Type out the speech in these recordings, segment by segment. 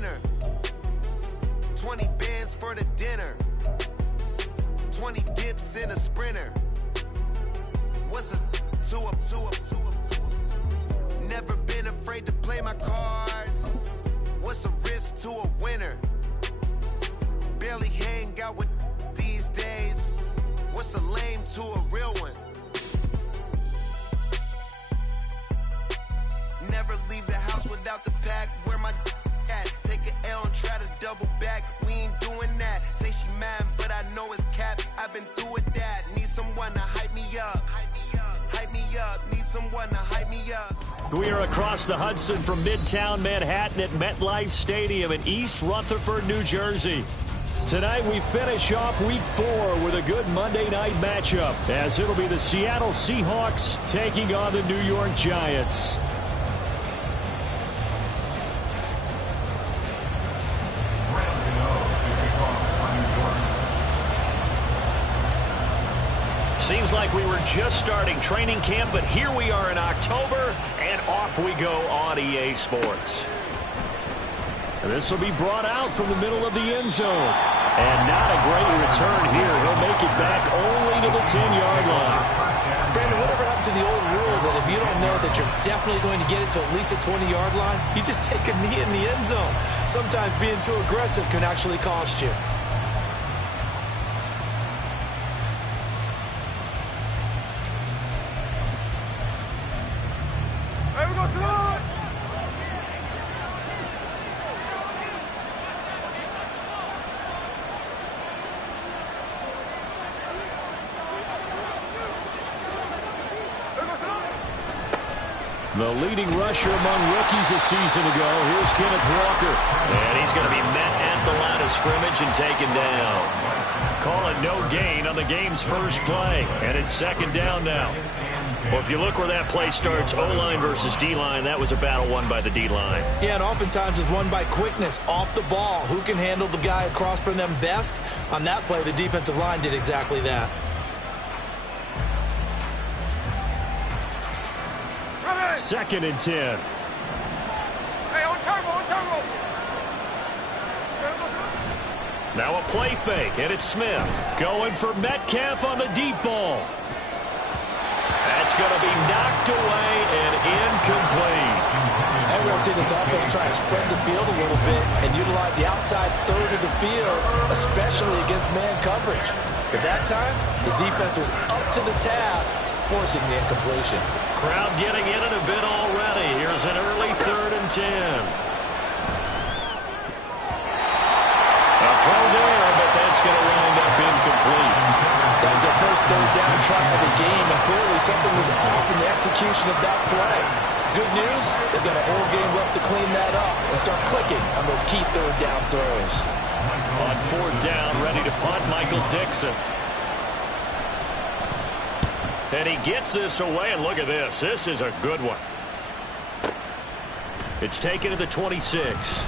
winner. 20 bands for the dinner. 20 dips in a sprinter. What's a 2 up, 2 up, 2 up, 2 up? Never been afraid to play my cards. What's a risk to a winner? Barely hang out with these days. What's a lame to a real one? Never leave the house without the pack. Where my at? Take an L and try to double back. We ain't doing that. Say she mad, but I know it's cap. I've been through with that. Need someone to hype me up. Hype me up. Need someone to hype me up. We are across the Hudson from Midtown Manhattan at MetLife Stadium in East Rutherford, New Jersey. Tonight we finish off Week 4 with a good Monday night matchup, as it'll be the Seattle Seahawks taking on the New York Giants. Seems like we were just starting training camp, but here we are in October, and off we go on EA Sports. This will be brought out from the middle of the end zone. And not a great return here. He'll make it back only to the 10-yard line. Brandon, whatever happened to the old rule that if you don't know that you're definitely going to get it to at least a 20-yard line, you just take a knee in the end zone. Sometimes being too aggressive can actually cost you. The leading rusher among rookies a season ago. Here's Kenneth Walker. And he's going to be met at the line of scrimmage and taken down. Call it no gain on the game's first play. And it's second down now. Well, if you look where that play starts, O-line versus D-line, that was a battle won by the D-line. Yeah, and oftentimes it's won by quickness off the ball. Who can handle the guy across from them best? On that play, the defensive line did exactly that. Second and 10. Hey, on turbo. Now a play fake, and it's Smith. Going for Metcalf on the deep ball. That's going to be knocked away and incomplete. And we're going to see this offense try to spread the field a little bit and utilize the outside third of the field, especially against man coverage. But that time, the defense was up to the task, forcing the incompletion. Crowd getting in it a bit already. Here's an early 3rd and 10. A throw there, but that's going to wind up incomplete. That was the first third down try of the game, and clearly something was off in the execution of that play. Good news, they've got a whole game left to clean that up and start clicking on those key third down throws. On 4th down, ready to punt, Michael Dixon. And he gets this away, and look at this. This is a good one. It's taken to the 26.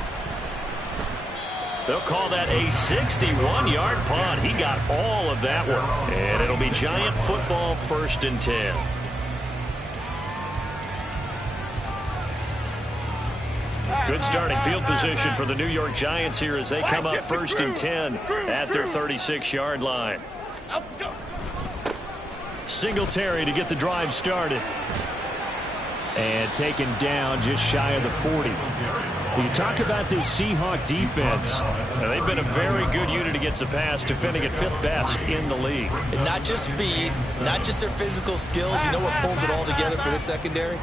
They'll call that a 61-yard punt. He got all of that one. And it'll be Giant football, 1st and 10. Good starting field position for the New York Giants here as they come up 1st and 10 at their 36-yard line. Singletary to get the drive started. And taken down just shy of the 40. You talk about this Seahawk defense. They've been a very good unit against the pass, defending at 5th best in the league. And not just speed, not just their physical skills. You know what pulls it all together for this secondary?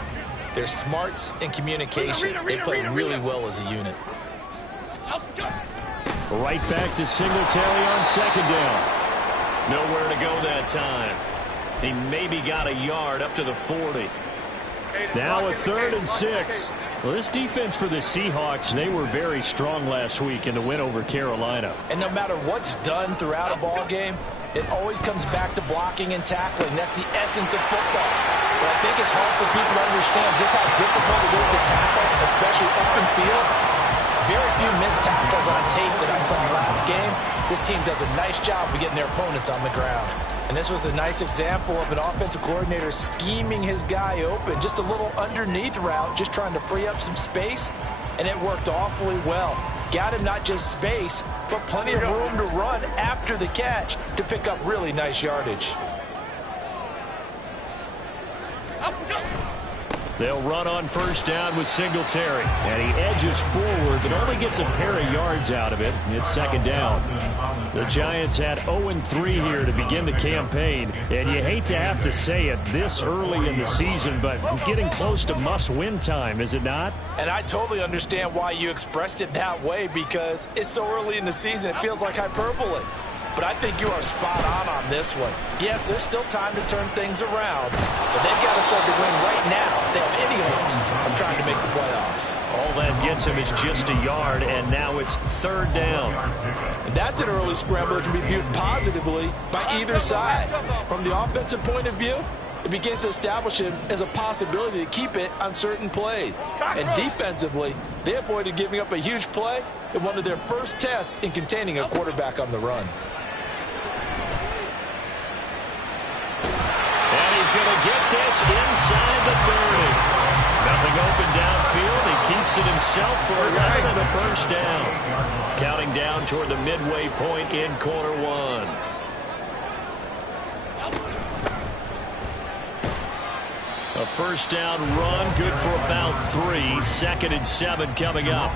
Their smarts and communication. They play really well as a unit. Right back to Singletary on 2nd down. Nowhere to go that time. He maybe got a yard up to the 40. Now a 3rd and 6. Well, this defense for the Seahawks, they were very strong last week in the win over Carolina. And no matter what's done throughout a ball game, it always comes back to blocking and tackling. That's the essence of football. But I think it's hard for people to understand just how difficult it is to tackle, especially open field. Very few missed tackles on tape that I saw last game. This team does a nice job of getting their opponents on the ground. And this was a nice example of an offensive coordinator scheming his guy open. Just a little underneath route, just trying to free up some space, and it worked awfully well. got him not just space, but plenty of room to run after the catch to pick up really nice yardage. They'll run on first down with Singletary. And he edges forward, but only gets a pair of yards out of it. It's second down. The Giants had 0-3 here to begin the campaign. And you hate to have to say it this early in the season, but getting close to must-win time, is it not? And I totally understand why you expressed it that way, because it's so early in the season, it feels like hyperbole. But I think you are spot on this one. Yes, there's still time to turn things around, but they've got to start to win right now if they have any hopes of trying to make the playoffs. All that gets him is just a yard, and now it's third down. And that's an early scramble that can be viewed positively by either side. From the offensive point of view, it begins to establish him as a possibility to keep it on certain plays. And defensively, they avoided giving up a huge play in one of their first tests in containing a quarterback on the run. He's going to get this inside the 30. Nothing open downfield. He keeps it himself for 11 and a first down. Counting down toward the midway point in quarter one. A first down run, good for about 3. 2nd and 7 coming up.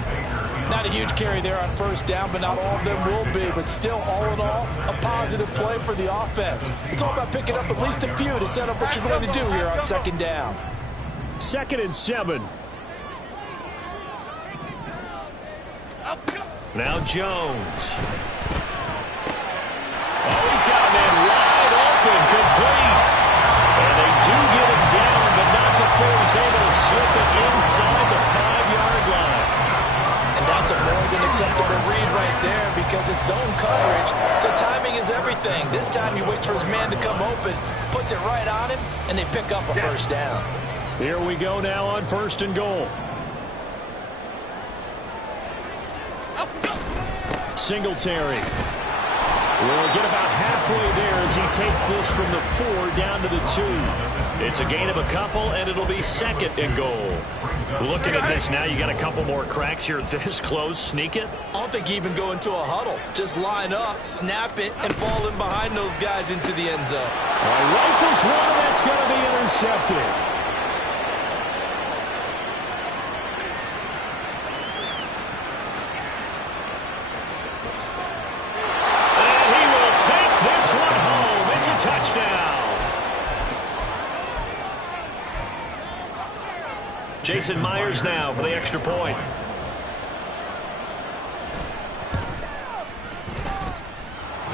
Not a huge carry there on first down, but not all of them will be. But still, all in all, a positive play for the offense. It's all about picking up at least a few to set up what you're going to do here on second down. 2nd and 7. Now Jones. Oh, he's got a man wide open, complete. And they do get him down, but not before he's able to slip it inside the 5-yard line. And that's a more than acceptable read right there because it's zone coverage, so timing is everything. This time he waits for his man to come open, puts it right on him, and they pick up a first down. Here we go now on 1st and goal. Singletary will get about halfway there as he takes this from the 4 down to the 2. It's a gain of a couple, and it'll be 2nd and goal. Looking at this now, you got a couple more cracks here this close. Sneak it? I don't think you even go into a huddle. Just line up, snap it, and fall in behind those guys into the end zone. Rifles one, that's going to be intercepted. Jason Myers now for the extra point.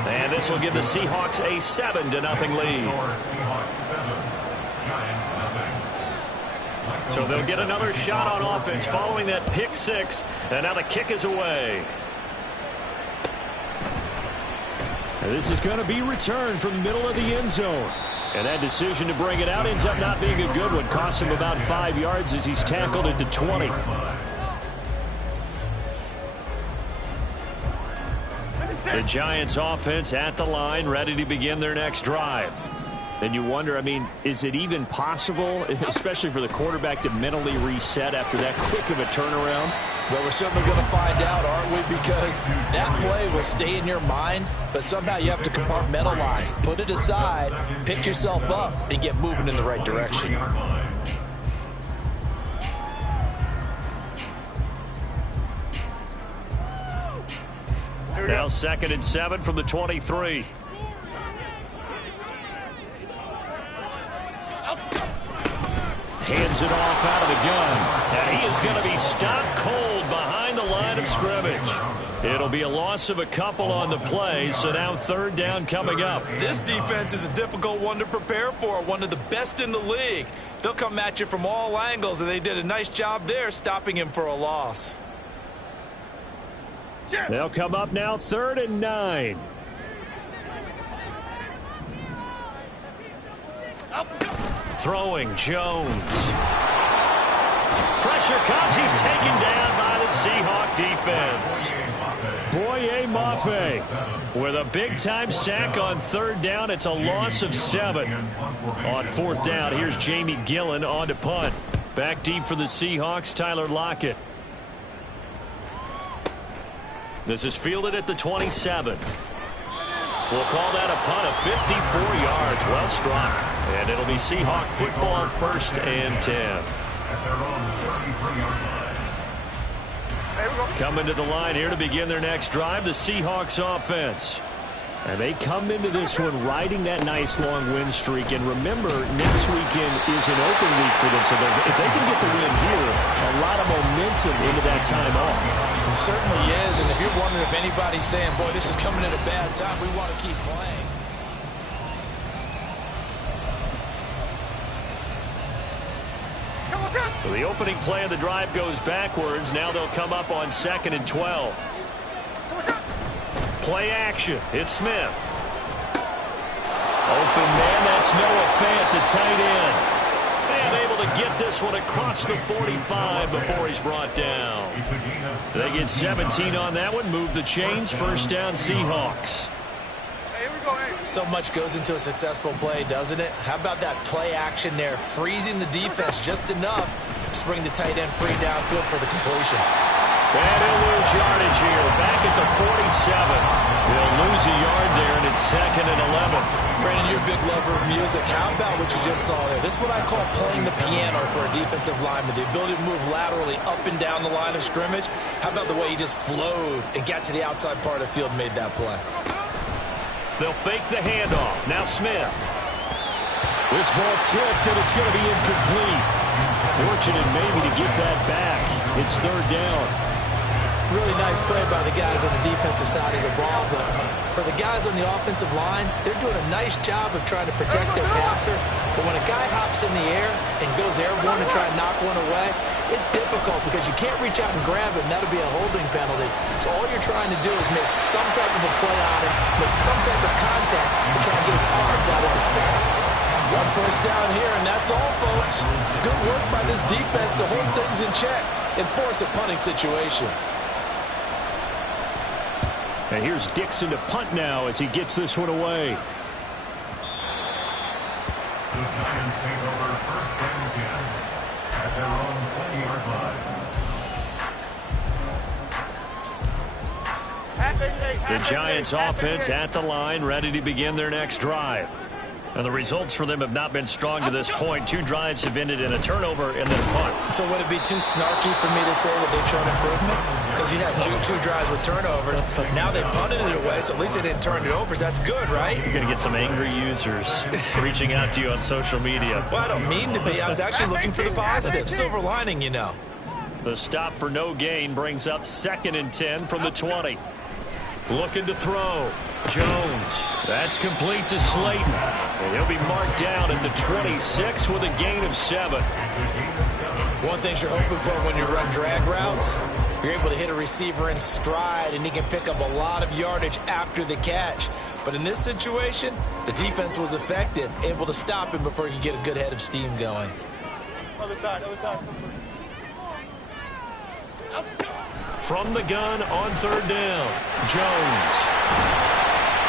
And this will give the Seahawks a 7-0 lead. So they'll get another shot on offense following that pick 6. And now the kick is away. And this is going to be returned from the middle of the end zone. And that decision to bring it out ends up not being a good one. Cost him about 5 yards as he's tackled it to 20. The Giants offense at the line, ready to begin their next drive. Then you wonder, I mean, is it even possible, especially for the quarterback, to mentally reset after that quick of a turnaround? Well, we're certainly going to find out, aren't we? Because that play will stay in your mind, but somehow you have to compartmentalize, put it aside, pick yourself up, and get moving in the right direction. Now 2nd and 7 from the 23. Hands it off out of the gun. And he is going to be stopped cold behind the line of scrimmage. It'll be a loss of a couple on the play, so now 3rd down coming up. This defense is a difficult one to prepare for, one of the best in the league. They'll come at you from all angles, and they did a nice job there stopping him for a loss. They'll come up now 3rd and 9. Throwing Jones. Pressure comes. He's taken down by the Seahawk defense. Boye Mafe with a big-time sack on 3rd down. It's a loss of 7. On 4th down, here's Jamie Gillen on to punt. Back deep for the Seahawks, Tyler Lockett. This is fielded at the 27. We'll call that a punt of 54 yards. Well struck. And it'll be Seahawk football, 1st and 10. Coming to the line here to begin their next drive, the Seahawks offense. And they come into this one riding that nice long win streak. And remember, next weekend is an open week for them. So if they can get the win here, a lot of momentum into that time off. It certainly is. And if you're wondering if anybody's saying, boy, this is coming at a bad time, we want to keep playing. So the opening play of the drive goes backwards. Now they'll come up on 2nd and 12. Play action. It's Smith. Open man. That's Noah Fant, the tight end. And able to get this one across the 45 before he's brought down. They get 17 on that one. Move the chains. 1st down, Seahawks. So much goes into a successful play, doesn't it? How about that play action there? Freezing the defense just enough to bring the tight end free downfield for the completion. And he'll lose yardage here. Back at the 47. He'll lose a yard there, and it's 2nd and 11. Brandon, you're a big lover of music. How about what you just saw there? This is what I call playing the piano for a defensive lineman. The ability to move laterally up and down the line of scrimmage. How about the way he just flowed and got to the outside part of the field and made that play? They'll fake the handoff. Now Smith. This ball tipped, and it's going to be incomplete. Fortunate maybe to get that back. It's 3rd down. Really nice play by the guys on the defensive side of the ball, but for the guys on the offensive line, they're doing a nice job of trying to protect their passer. But when a guy hops in the air and goes airborne to try and knock one away, it's difficult because you can't reach out and grab him. That'll be a holding penalty. So all you're trying to do is make some type of a play on him, make some type of contact to try and get his arms out of the sky. 1 first down here, and that's all, folks. Good work by this defense to hold things in check and force a punting situation. And here's Dixon to punt now as he gets this one away. The Giants take over 1st and 10 at their own 20-yard line. The Giants offense at the line, ready to begin their next drive. And the results for them have not been strong to this point. 2 drives have ended in a turnover and then a punt. So would it be too snarky for me to say that they've shown improvement? Because you had two drives with turnovers. Now they punted it away, so at least they didn't turn it over. That's good, right? You're going to get some angry users reaching out to you on social media. Well, I don't mean to be. I was actually looking for the positive. Silver lining, you know. The stop for no gain brings up 2nd and 10 from the 20. Looking to throw. Jones. That's complete to Slayton. And he'll be marked down at the 26 with a gain of 7. One thing you're hoping for when you run drag routes, you're able to hit a receiver in stride, and he can pick up a lot of yardage after the catch. But in this situation, the defense was effective, able to stop him before he could get a good head of steam going. Other side. From the gun on 3rd down, Jones.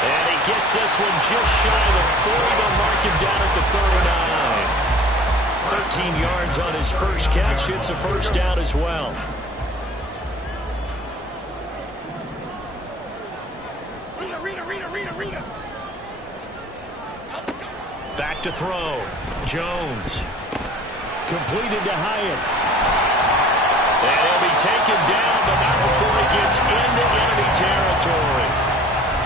And he gets this one just shy of the 40. They'll mark him down at the 39. 13 yards on his first catch. It's a 1st down as well. Rita. Back to throw. Jones. Completed to Hyatt. And he'll be taken down, but not before he gets into enemy territory.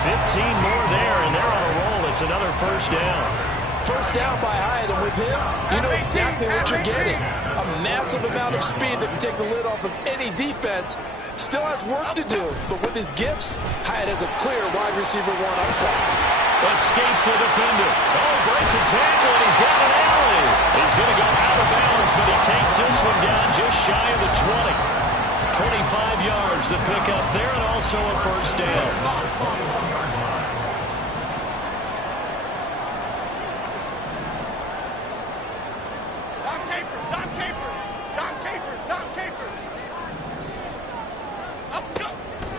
15 more there, and they're on a roll. It's another 1st down. First down by Hyatt, and with him, you know exactly what you're getting. A massive amount of speed that can take the lid off of any defense. Still has work to do, but with his gifts, Hyatt has a clear wide receiver 1 upside. Escapes the defender. Oh, breaks a tackle, and he's down an alley. He's going to go out of bounds, but he takes this one down just shy of the 20. 25 yards to pick up there, and also a 1st down.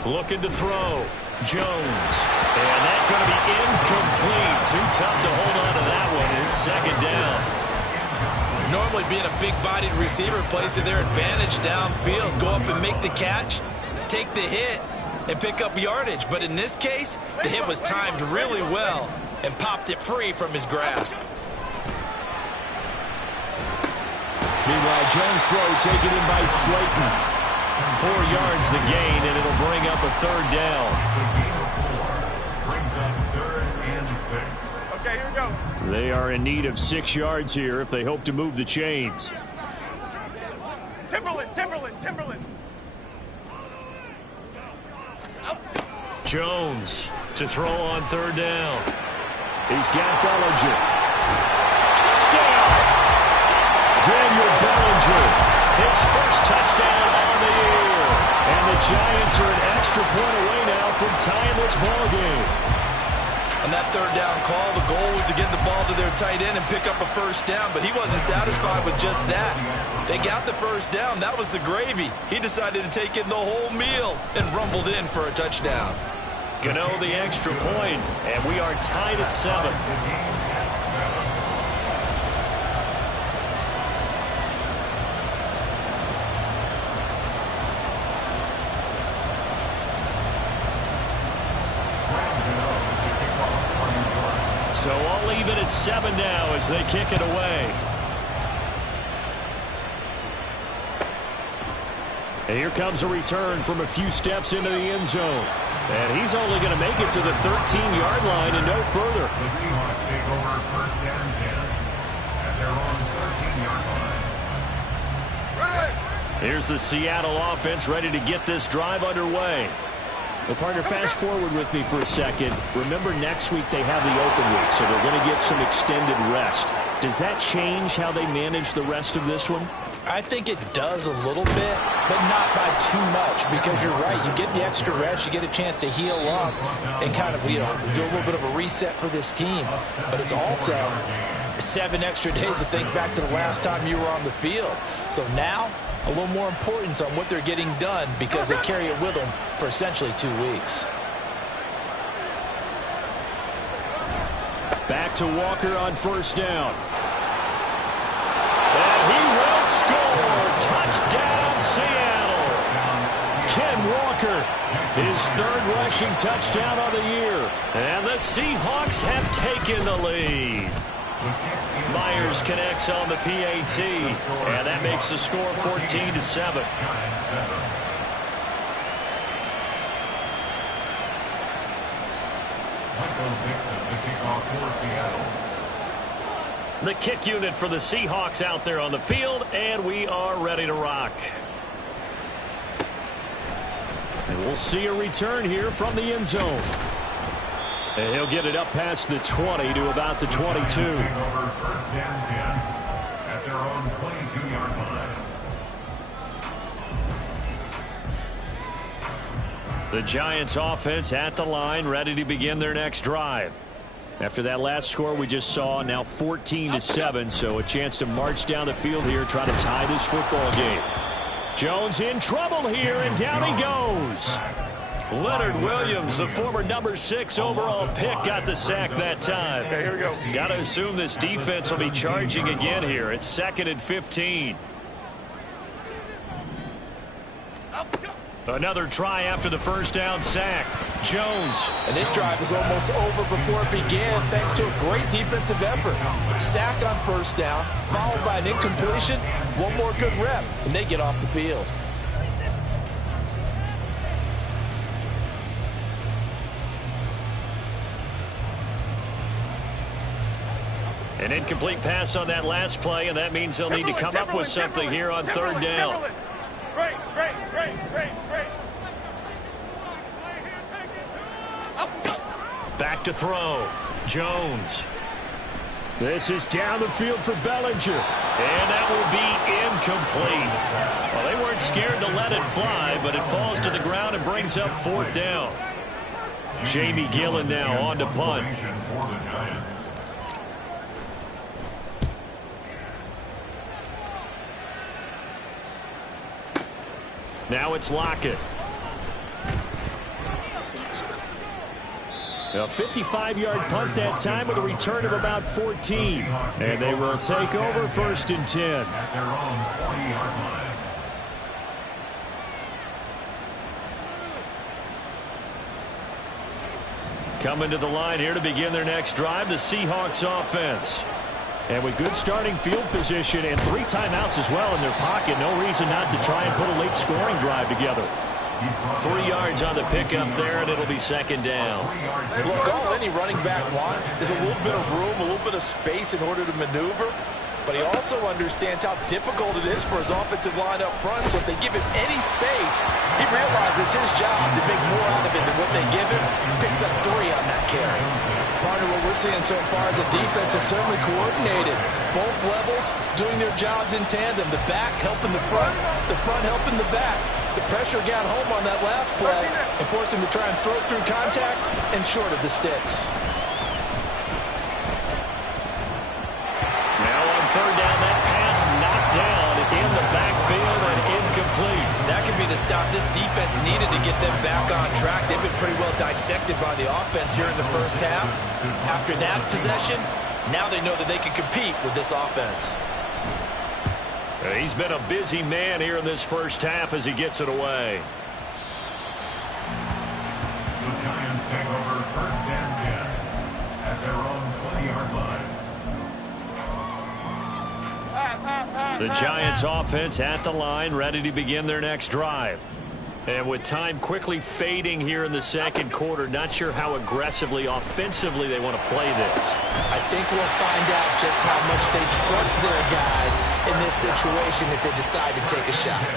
Looking to throw. Jones. And that's going to be incomplete. Too tough to hold on to that one. It's 2nd down. Normally being a big-bodied receiver plays to their advantage downfield. Go up and make the catch, take the hit, and pick up yardage. But in this case, the hit was timed really well and popped it free from his grasp. Meanwhile, Jones' throw taken in by Slayton. 4 yards the gain, and it'll bring up a 3rd down. Brings up 3rd and 6. Okay, here we go. They are in need of 6 yards here if they hope to move the chains. Timberland. Jones to throw on 3rd down. He's got Bellinger. Touchdown! Daniel Bellinger, his first touchdown on the year. And the Giants are an extra point away now from tying this ball game. On that 3rd down call, the goal was to get the ball to their tight end and pick up a 1st down, but he wasn't satisfied with just that. They got the 1st down. That was the gravy. He decided to take in the whole meal and rumbled in for a touchdown. Gano the extra point, and we are tied at 7. So all even at 7 now as they kick it away. And here comes a return from a few steps into the end zone. And he's only going to make it to the 13-yard line and no further. The Seahawks take over 1st and 10 at their own 13-yard line. Here's the Seattle offense ready to get this drive underway. Well, partner, fast forward with me for a second. Remember, next week they have the open week, so they're going to get some extended rest. Does that change how they manage the rest of this one? I think it does a little bit, but not by too much, because you're right. You get the extra rest, you get a chance to heal up and kind of, do a little bit of a reset for this team. But it's also 7 extra days to think back to the last time you were on the field. So now, a little more importance on what they're getting done because they carry it with them for essentially 2 weeks. Back to Walker on 1st down. And he will score. Touchdown, Seattle. Ken Walker, his 3rd rushing touchdown of the year. And the Seahawks have taken the lead. Myers connects on the PAT, and that makes the score 14-7. Michael Dixon, the kickoff for Seattle. The kick unit for the Seahawks out there on the field, and we are ready to rock. And we'll see a return here from the end zone. And he'll get it up past the 20 to about the 22. Take over 1st and 10 at their own 22-yard line. The Giants offense at the line, ready to begin their next drive. After that last score we just saw, now 14-7, so a chance to march down the field here, try to tie this football game. Jones in trouble here, and down he goes. Leonard Williams, the former number 6 overall pick, got the sack that time. Okay, here we go. Got to assume this defense will be charging again here. It's 2nd and 15. Another try after the 1st down sack. Jones. And this drive is almost over before it began thanks to a great defensive effort. Sack on 1st down, followed by an incompletion. One more good rep, and they get off the field. An incomplete pass on that last play, and that means they'll need to come up with something here on 3rd down. Great. Back to throw. Jones. This is down the field for Bellinger. And that will be incomplete. Well, they weren't scared to let it fly, but it falls to the ground and brings up 4th down. Jamie Gillen now on to punt. Now it's Lockett. A 55-yard punt that time with a return of about 14. And they will take over 1st and 10. At their own 40-yard line. Coming to the line here to begin their next drive, the Seahawks offense. And with good starting field position and 3 timeouts as well in their pocket, no reason not to try and put a late scoring drive together. 3 yards on the pickup there, and it'll be second down. Look, all any running back wants is a little bit of room, a little bit of space in order to maneuver. But he also understands how difficult it is for his offensive line up front. So if they give him any space, he realizes his job to make more out of it than what they give him. Picks up 3 on that carry. Partner, what we're seeing so far is the defense is certainly coordinated. Both levels doing their jobs in tandem. The back helping the front helping the back. The pressure got home on that last play and forced him to try and throw through contact and short of the sticks. Third down, that pass knocked down in the backfield and incomplete. That could be the stop this defense needed to get them back on track. They've been pretty well dissected by the offense here in the first half. After that possession, now they know that they can compete with this offense. He's been a busy man here in this first half as he gets it away. The Giants take over first and 10 at their own 20-yard line. The Giants offense at the line, ready to begin their next drive. And with time quickly fading here in the second quarter, not sure how aggressively, offensively they want to play this. I think we'll find out just how much they trust their guys in this situation if they decide to take a shot.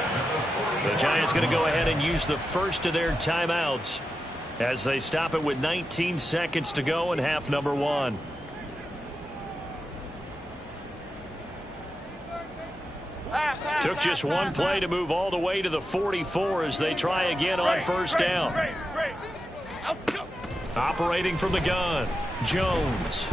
The Giants going to go ahead and use the first of their timeouts as they stop it with 19 seconds to go in half number 1. Took just one play to move all the way to the 44 as they try again on first down. Operating from the gun, Jones.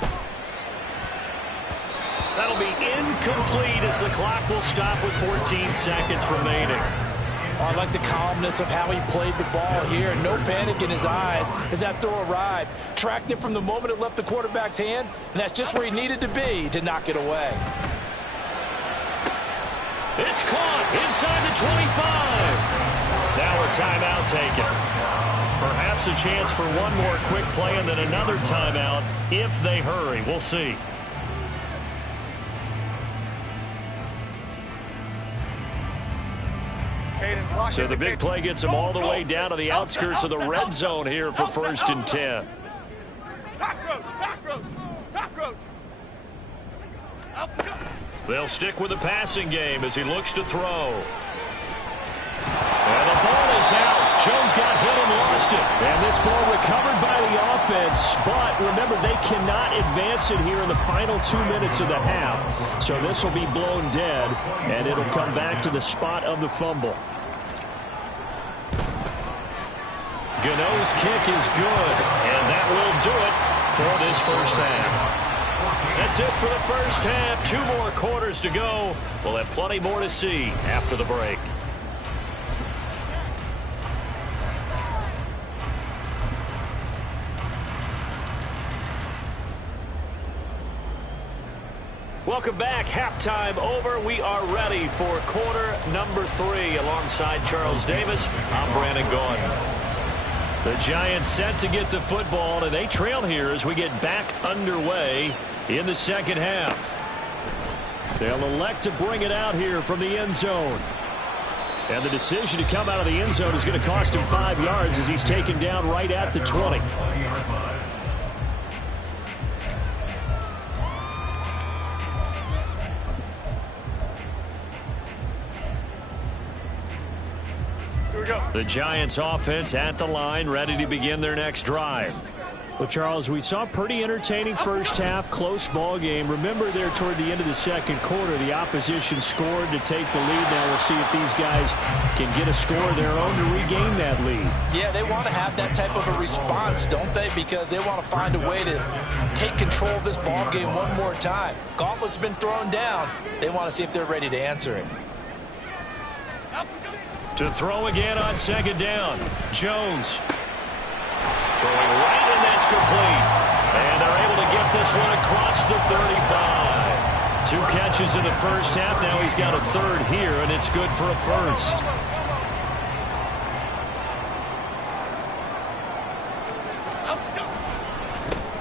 That'll be incomplete as the clock will stop with 14 seconds remaining. I like the calmness of how he played the ball here. No panic in his eyes as that throw arrived. Tracked it from the moment it left the quarterback's hand, and that's just where he needed to be to knock it away. It's caught inside the 25. Now a timeout taken. Perhaps a chance for one more quick play and then another timeout if they hurry. We'll see. So the big play gets them all the way down to the outskirts of the red zone here for first and 10. They'll stick with the passing game as he looks to throw. And the ball is out. Jones got hit and lost it. And this ball recovered by the offense. But remember, they cannot advance it here in the final 2 minutes of the half. So this will be blown dead, and it'll come back to the spot of the fumble. Gano's kick is good, and that will do it for this first half. That's it for the first half. 2 more quarters to go. We'll have plenty more to see after the break. Welcome back. Halftime over. We are ready for quarter number 3. Alongside Charles Davis, I'm Brandon Gaudin. The Giants set to get the football, and they trail here as we get back underway in the second half. They'll elect to bring it out here from the end zone. And the decision to come out of the end zone is going to cost him 5 yards as he's taken down right at the 20. The Giants offense at the line, ready to begin their next drive. Well, Charles, we saw a pretty entertaining first half, close ball game. Remember there toward the end of the second quarter, the opposition scored to take the lead. Now we'll see if these guys can get a score of their own to regain that lead. Yeah, they want to have that type of a response, don't they? Because they want to find a way to take control of this ball game one more time. Gauntlet's been thrown down. They want to see if they're ready to answer it. To throw again on second down, Jones. Throwing right, and that's complete. And they're able to get this one across the 35. 2 catches in the first half. Now he's got a third here, and it's good for a first.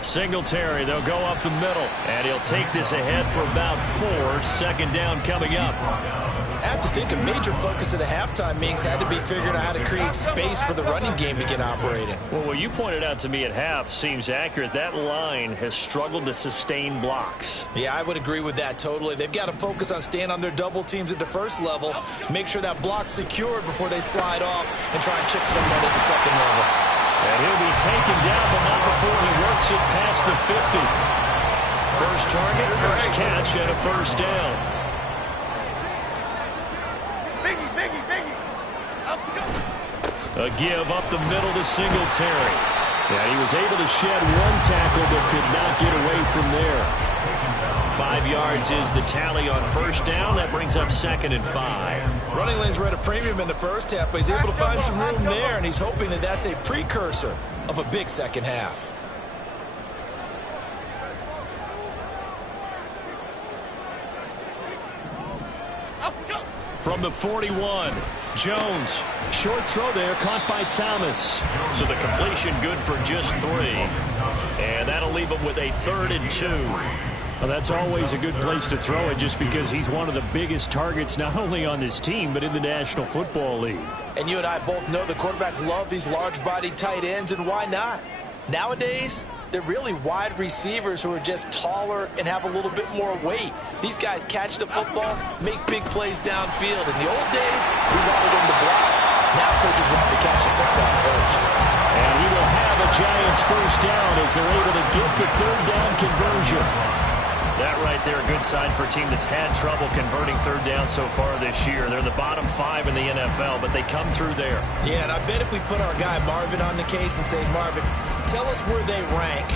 Singletary, they'll go up the middle, and he'll take this ahead for about 4. Second down coming up. I have to think a major focus of the halftime meetings had to be figuring out how to create space for the running game to get operating. Well, what you pointed out to me at half seems accurate. That line has struggled to sustain blocks. Yeah, I would agree with that totally. They've got to focus on staying on their double teams at the first level, make sure that block's secured before they slide off and try and chip someone at the second level. And he'll be taken down, but not before he works it past the 50. First target, first catch, and a first down. A give up the middle to Singletary. Yeah, he was able to shed one tackle but could not get away from there. 5 yards is the tally on first down. That brings up 2nd and 5. Running lanes were at a premium in the first half, but he's able to find some room there, and he's hoping that that's a precursor of a big second half. From the 41, Jones. Short throw there, caught by Thomas. So the completion good for just 3. And that'll leave him with a 3rd and 2. Well, that's always a good place to throw it just because he's one of the biggest targets not only on this team but in the National Football League. And you and I both know the quarterbacks love these large-bodied tight ends, and why not? Nowadays, they're really wide receivers who are just taller and have a little bit more weight. These guys catch the football, make big plays downfield. In the old days, we wanted them to block. Now coaches want to catch the football first. And he will have a Giants first down as they're able to get the 3rd down conversion. That right there, a good sign for a team that's had trouble converting 3rd down so far this year. They're the bottom 5 in the NFL, but they come through there. Yeah, and I bet if we put our guy Marvin on the case and say, Marvin, tell us where they rank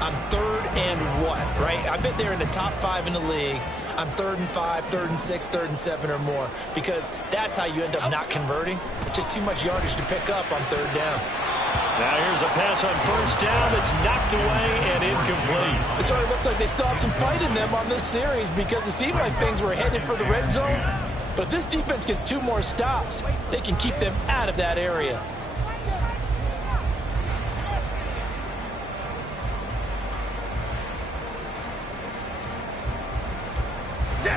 on 3rd and what, right? I bet they're in the top 5 in the league on 3rd and 5, 3rd and 6, 3rd and 7 or more, because that's how you end up not converting. Just too much yardage to pick up on 3rd down. Now here's a pass on first down that's knocked away and incomplete. It sort of looks like they still have some fight in them on this series because it seemed like things were headed for the red zone. But if this defense gets 2 more stops, they can keep them out of that area.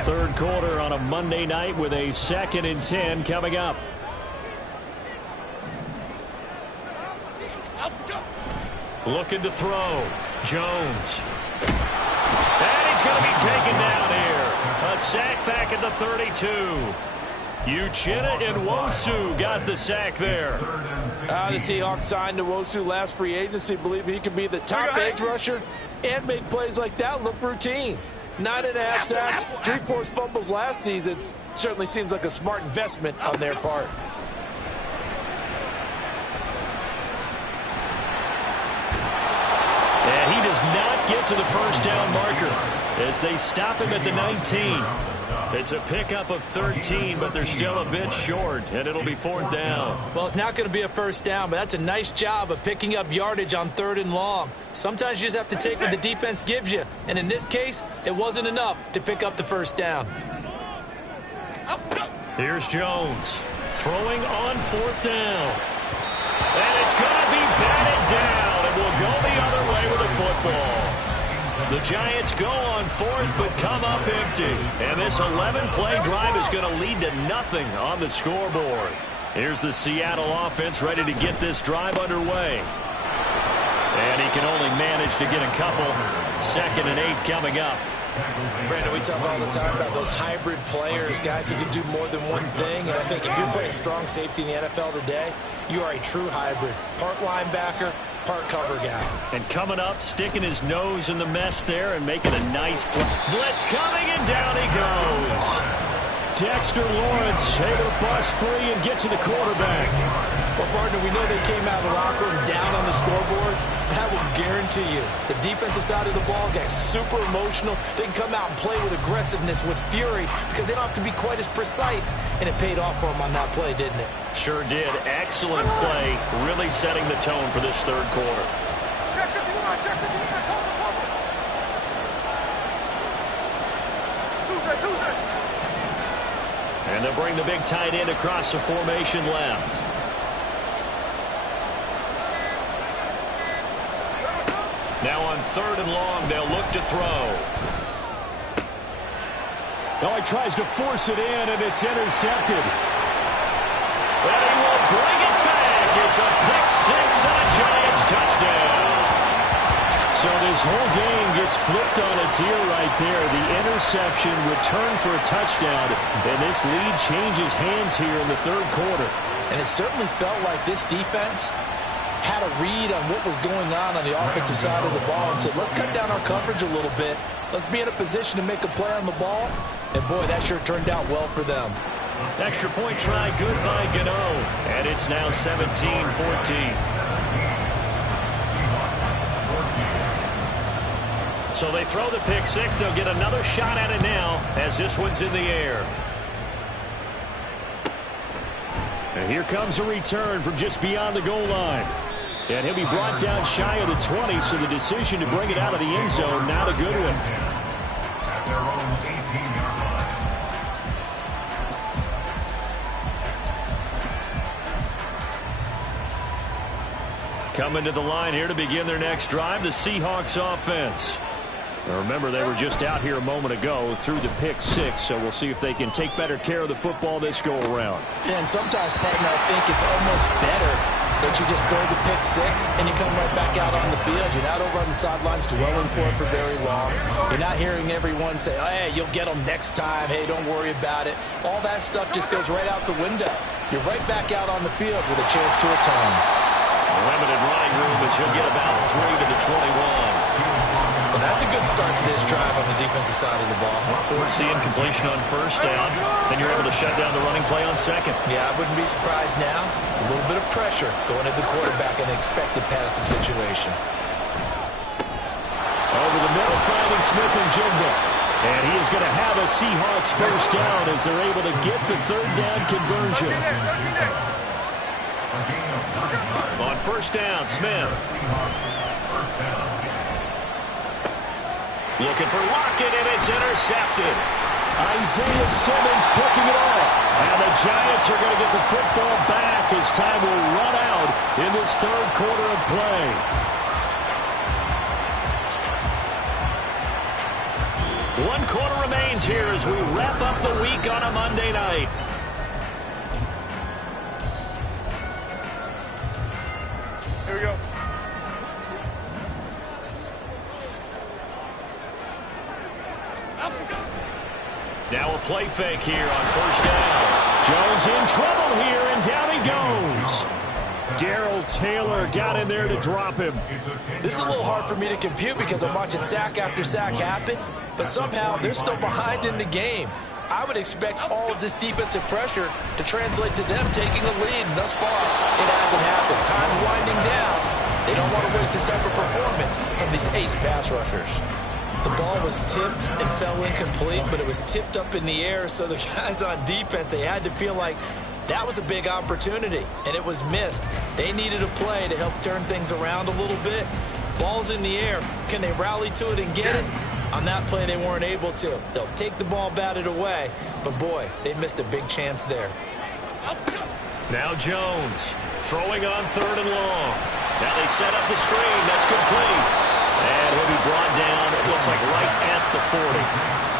Third quarter on a Monday night with a 2nd and 10 coming up. Looking to throw. Jones. And he's going to be taken down here. A sack back at the 32. Uchenna and Nwosu got the sack there. The Seahawks signed Nwosu last free agency. Believe he could be the top edge rusher and make plays like that look routine. 9.5 sacks, 3 forced fumbles last season. Certainly seems like a smart investment on their part. And he does not get to the first down marker as they stop him at the 19. It's a pickup of 13, but they're still a bit short, and it'll be 4th down. Well, it's not going to be a first down, but that's a nice job of picking up yardage on 3rd and long. Sometimes you just have to take what the defense gives you, and in this case, it wasn't enough to pick up the first down. Here's Jones throwing on 4th down. And it's going to be batted down, and will go the other way with the football. The Giants go on 4th, but come up empty. And this 11-play drive is going to lead to nothing on the scoreboard. Here's the Seattle offense ready to get this drive underway. And he can only manage to get a couple. 2nd and 8 coming up. Brandon, we talk all the time about those hybrid players, guys who can do more than one thing. And I think if you're playing strong safety in the NFL today, you are a true hybrid. Part linebacker, part cover guy. And coming up, sticking his nose in the mess there and making a nice play. Blitz coming, and down he goes. Dexter Lawrence able to bust free and get to the quarterback. Well, partner, we know they came out of the locker room down on the scoreboard. But I will guarantee you, the defensive side of the ball gets super emotional. They can come out and play with aggressiveness, with fury, because they don't have to be quite as precise. And it paid off for them on that play, didn't it? Sure did. Excellent play, really setting the tone for this 3rd quarter. And they'll bring the big tight end across the formation left. Now on 3rd and long, they'll look to throw. Oh, he tries to force it in, and it's intercepted. But he will bring it back. It's a pick six and a Giants touchdown. So this whole game gets flipped on its ear right there. The interception, return for a touchdown, and this lead changes hands here in the 3rd quarter. And it certainly felt like this defense had a read on what was going on the offensive side of the ball and said, let's cut down our coverage a little bit. Let's be in a position to make a play on the ball. And, boy, that sure turned out well for them. Extra point try good by Gano. And it's now 17-14. So they throw the pick six. They'll get another shot at it now as this one's in the air. And here comes a return from just beyond the goal line. And he'll be brought down shy of the 20, so the decision to bring it out of the end zone, not a good one. At their own 18-yard line. Coming to the line here to begin their next drive, the Seahawks offense. Now remember, they were just out here a moment ago through the pick six, so we'll see if they can take better care of the football this go-around. Yeah, and sometimes, partner, I think it's almost better that you just throw the pick six and you come right back out on the field. You're not over on the sidelines dwelling for it for very long. You're not hearing everyone say, hey, you'll get them next time. Hey, don't worry about it. All that stuff just goes right out the window. You're right back out on the field with a chance to atone. Limited running room as he'll get about 3 to the 21. Well, that's a good start to this drive on the defensive side of the ball. Forcing completion on 1st down. Then you're able to shut down the running play on 2nd. Yeah, I wouldn't be surprised now. A little bit of pressure going at the quarterback in an expected passing situation. Over the middle, finding Smith and Jigba. And he is going to have a Seahawks 1st down as they're able to get the 3rd down conversion. On 1st down, Smith. Looking for Lockett, and it's intercepted. Isaiah Simmons picking it off. And the Giants are going to get the football back as time will run out in this 3rd quarter of play. One quarter remains here as we wrap up the week on a Monday night. Here we go. Now a play fake here on 1st down. Jones in trouble here, and down he goes. Darrell Taylor got in there to drop him. This is a little hard for me to compute because I'm watching sack after sack happen, but somehow they're still behind in the game. I would expect all of this defensive pressure to translate to them taking a lead. Thus far, it hasn't happened. Time's winding down. They don't want to waste this type of performance from these ace pass rushers. The ball was tipped and fell incomplete, but it was tipped up in the air, so the guys on defense, they had to feel like that was a big opportunity, and it was missed. They needed a play to help turn things around a little bit. Ball's in the air. Can they rally to it and get it? On that play, they weren't able to. They'll take the ball batted away, but boy, they missed a big chance there. Now Jones throwing on 3rd and long. Now they set up the screen. That's complete. And he'll be brought down, it looks like right at the 40.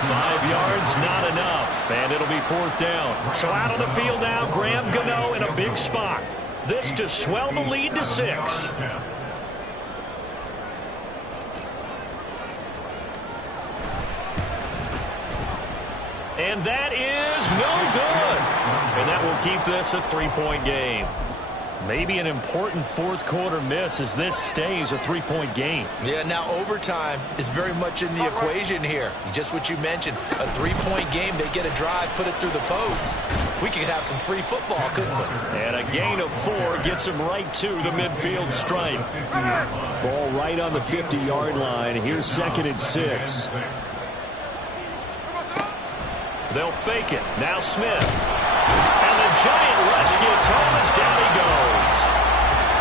5 yards, not enough. And it'll be 4th down. So out on the field now, Graham Gano in a big spot. This to swell the lead to 6. And that is no good. And that will keep this a 3-point game. Maybe an important 4th quarter miss as this stays a 3-point game. Yeah, now overtime is very much in the equation here. Just what you mentioned, a 3-point game. They get a drive, put it through the posts. We could have some free football, couldn't we? And a gain of 4 gets him right to the midfield stripe. Ball right on the 50-yard line. Here's 2nd and 6. They'll fake it. Now Smith. And the giant rush gets home as down he goes.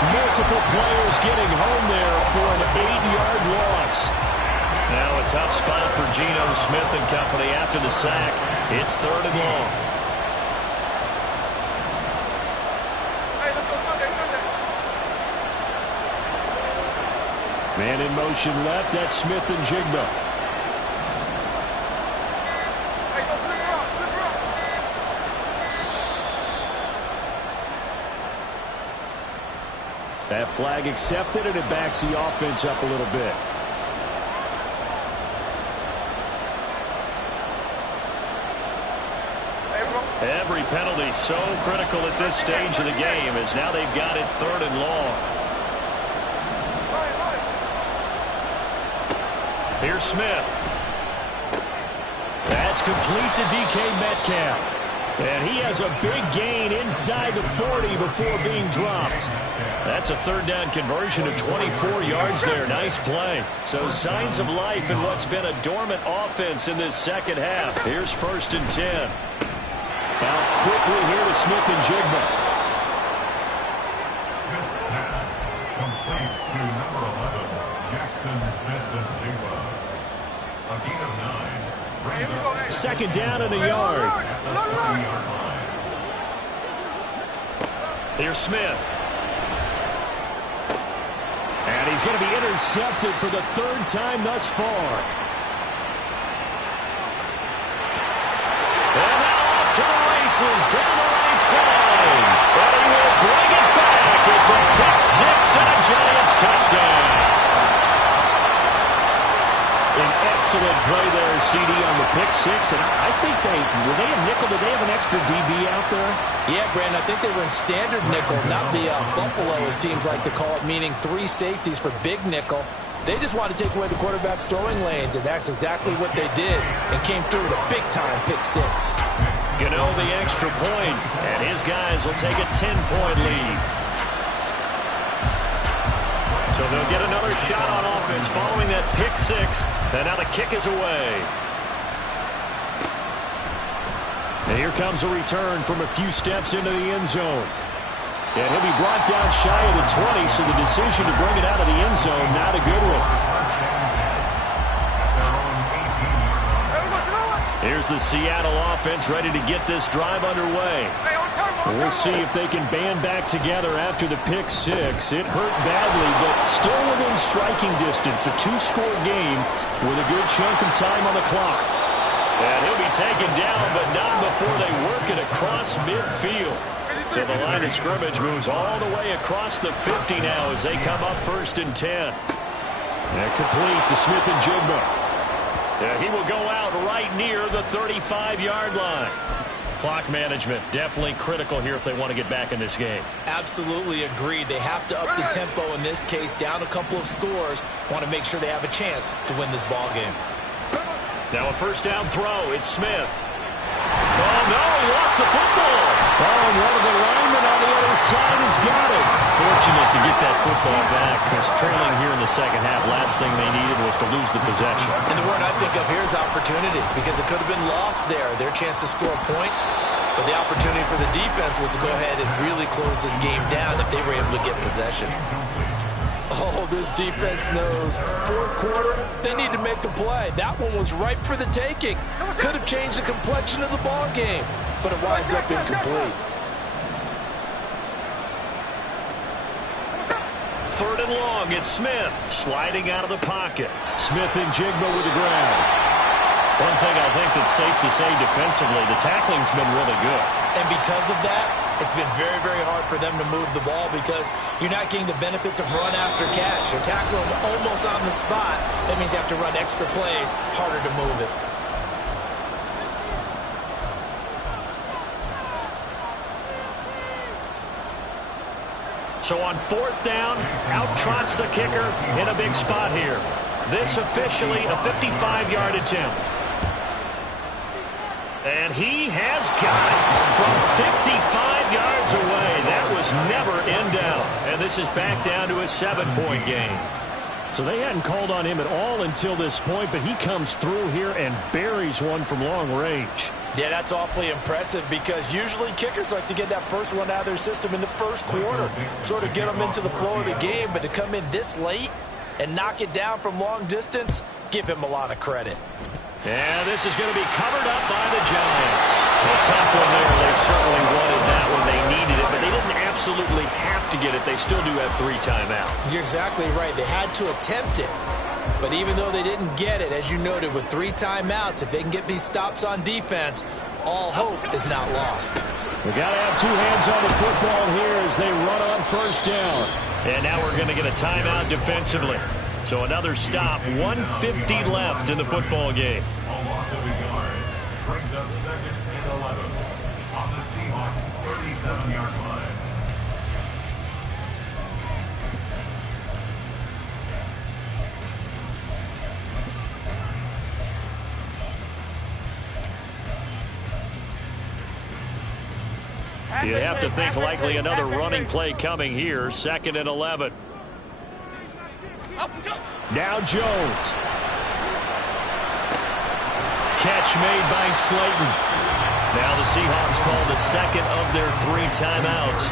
Multiple players getting home there for an 8-yard loss. Now a tough spot for Geno Smith and company after the sack. It's 3rd and long. Hey, let's go Sunday. Man in motion left. That's Smith and Jigba. That flag accepted, and it backs the offense up a little bit. Every penalty so critical at this stage of the game, as now they've got it 3rd and long. Here's Smith. That's complete to DK Metcalf. And he has a big gain inside the 40 before being dropped. That's a 3rd down conversion of 24 yards there. Nice play. So signs of life in what's been a dormant offense in this second half. Here's 1st and 10. Out quickly here to Smith and Jigba. Smith's pass complete to number 11, Jackson Smith and Jigba. A gain of 9. Brings up 2nd down and a yard. at the 30-yard line. Here's Smith. And he's going to be intercepted for the 3rd time thus far. And now off to the races down the right side. And he will bring it back. It's a pick 6 and a Giants touchdown. An excellent play there, CD, on the pick 6. And I think were they a nickel? Did they have an extra DB out there? Yeah, Brandon, I think they were in standard nickel, not the Buffalo, as teams like to call it, meaning 3 safeties for big nickel. They just want to take away the quarterback's throwing lanes, and that's exactly what they did, and came through with a big-time pick 6. Gano the extra point, and his guys will take a 10-point lead. So they'll get another shot on offense following that pick 6, and now the kick is away. And here comes a return from a few steps into the end zone. And he'll be brought down shy of the 20, so the decision to bring it out of the end zone, not a good one. Here's the Seattle offense ready to get this drive underway. We'll see if they can band back together after the pick 6. It hurt badly, but still within striking distance. A 2-score game with a good chunk of time on the clock. And he'll be taken down, but not before they work it across midfield. So the line of scrimmage moves all the way across the 50 now as they come up 1st and 10. And complete to Smith and Jigba. Yeah, he will go out right near the 35-yard line. Clock management definitely critical here if they want to get back in this game. Absolutely agreed. They have to up the tempo in this case, down a couple of scores. Want to make sure they have a chance to win this ball game. Now a 1st down throw. It's Smith. Oh, no, he lost the football. Oh, and one of the linemen on the other side has got it. Fortunate to get that football back, because trailing here in the second half, last thing they needed was to lose the possession. And the word I think of here is opportunity, because it could have been lost there, their chance to score points. But the opportunity for the defense was to go ahead and really close this game down if they were able to get possession. Oh, this defense knows. 4th quarter, they need to make a play. That one was ripe for the taking. Could have changed the complexion of the ball game, but it winds up incomplete. 3rd and long, it's Smith sliding out of the pocket. Smith and Jigba with the grab. One thing I think that's safe to say defensively, the tackling's been really good. And because of that, it's been very, very hard for them to move the ball because you're not getting the benefits of run after catch. You're tackling them almost on the spot. That means you have to run extra plays, harder to move it. So on 4th down, out trots the kicker in a big spot here. This officially a 55-yard attempt. And he has got it from 55 yards away. That was never in doubt. And this is back down to a 7-point game. So they hadn't called on him at all until this point, but he comes through here and buries one from long range. Yeah, that's awfully impressive because usually kickers like to get that first one out of their system in the 1st quarter, sort of get them into the flow of the game, but to come in this late and knock it down from long distance, give him a lot of credit. And this is going to be covered up by the Giants. A tough one there. They certainly wanted that when they needed it, but they didn't absolutely have to get it, they still do have 3 timeouts. You're exactly right. They had to attempt it. But even though they didn't get it, as you noted, with 3 timeouts, if they can get these stops on defense, all hope is not lost. We got to have 2 hands on the football here as they run on first down. And now we're going to get a timeout defensively. So another stop, 1:50 left in the football game. A loss of a yard brings up 2nd and 11 on the Seahawks 37-yard line. You have to think likely another running play coming here. 2nd and 11. Now Jones. Catch made by Slayton. Now the Seahawks call the 2nd of their 3 timeouts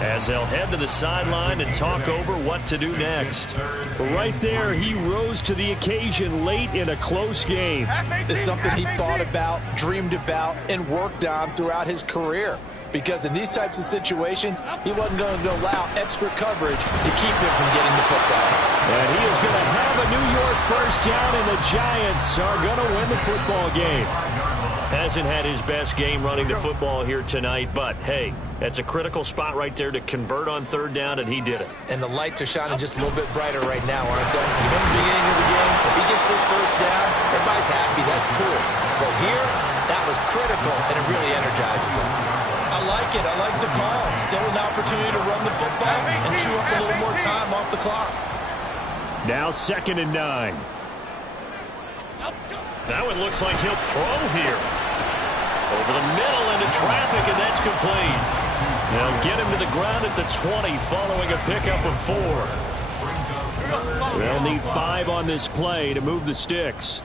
as they'll head to the sideline and talk over what to do next. Right there, he rose to the occasion late in a close game. It's something he thought about, dreamed about, and worked on throughout his career. Because in these types of situations, he wasn't going to allow extra coverage to keep him from getting the football. And he is going to have a New York first down, and the Giants are going to win the football game. Hasn't had his best game running the football here tonight, but hey, that's a critical spot right there to convert on 3rd down, and he did it. And the lights are shining just a little bit brighter right now, aren't they? You know, the beginning of the game, if he gets this first down, everybody's happy. That's cool. But here, that was critical, and it really energizes him. I like it. I like the call. Still an opportunity to run the football and chew up a little more time off the clock. Now 2nd and 9. That one looks like he'll throw here. Over the middle into traffic, and that's complete. They'll get him to the ground at the 20 following a pickup of 4. They'll need 5 on this play to move the sticks.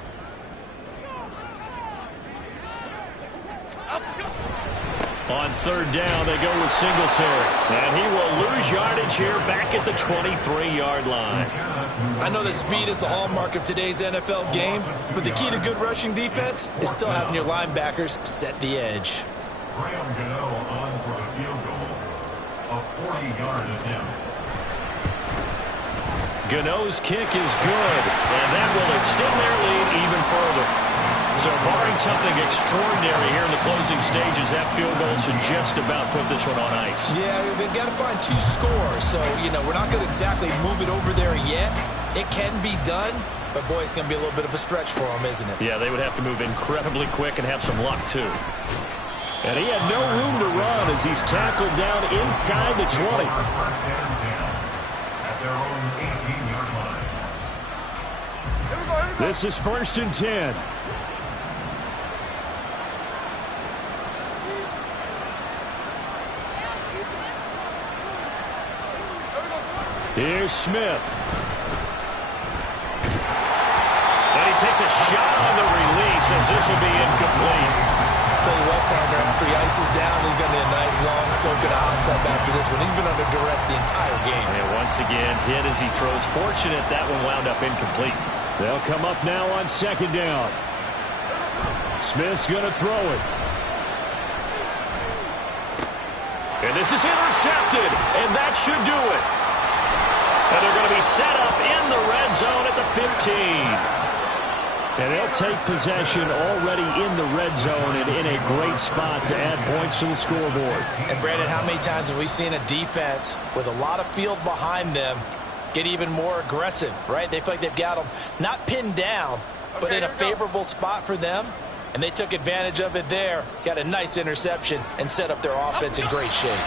On 3rd down, they go with Singletary. And he will lose yardage here back at the 23-yard line. I know that speed is the hallmark of today's NFL game, but the key to good rushing defense is still having your linebackers set the edge. Graham Gano on for the field goal. A 40-yard attempt. Gano's kick is good, and that will extend their lead even further. So barring something extraordinary here in the closing stages, that field goal should just about put this one on ice. Yeah, they've got to find 2 scores. So, you know, we're not going to exactly move it over there yet. It can be done, but, boy, it's going to be a little bit of a stretch for them, isn't it? Yeah, they would have to move incredibly quick and have some luck, too. And he had no room to run as he's tackled down inside the 20. First and 10 at their own 18-yard line. This is 1st and 10. Here's Smith. And he takes a shot on the release as this will be incomplete. Tell you what, partner, after he ices down, he's going to be a nice long soak in a hot tub after this one. He's been under duress the entire game. And once again, hit as he throws. Fortunate that one wound up incomplete. They'll come up now on 2nd down. Smith's going to throw it. And this is intercepted, and that should do it. And they're going to be set up in the red zone at the 15. And they'll take possession already in the red zone and in a great spot to add points to the scoreboard. And, Brandon, how many times have we seen a defense with a lot of field behind them get even more aggressive, right? They feel like they've got them not pinned down, but in a favorable spot for them. And they took advantage of it there, got a nice interception, and set up their offense in great shape.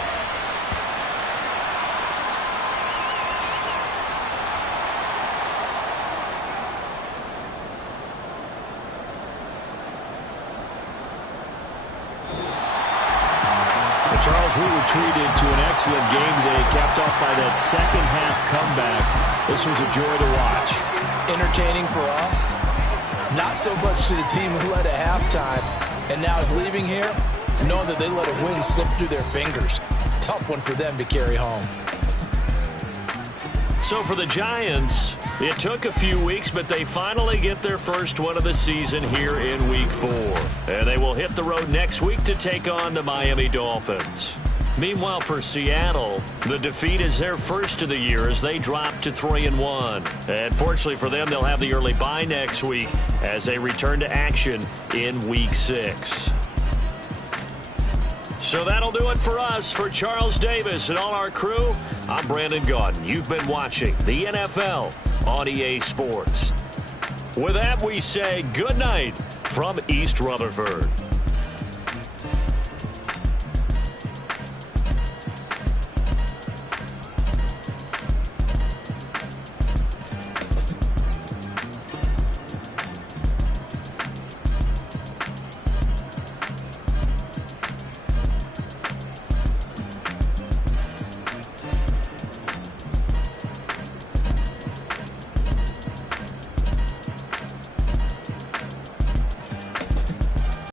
Charles, we were treated to an excellent game today, capped off by that second-half comeback. This was a joy to watch. Entertaining for us, not so much to the team who led at halftime, and now is leaving here knowing that they let a win slip through their fingers. Tough one for them to carry home. So for the Giants, it took a few weeks, but they finally get their first one of the season here in Week 4. And they will hit the road next week to take on the Miami Dolphins. Meanwhile, for Seattle, the defeat is their first of the year as they drop to 3-1. And fortunately for them, they'll have the early bye next week as they return to action in Week 6. So that'll do it for us. For Charles Davis and all our crew, I'm Brandon Gaudin. You've been watching the NFL on EA Sports. With that, we say good night from East Rutherford.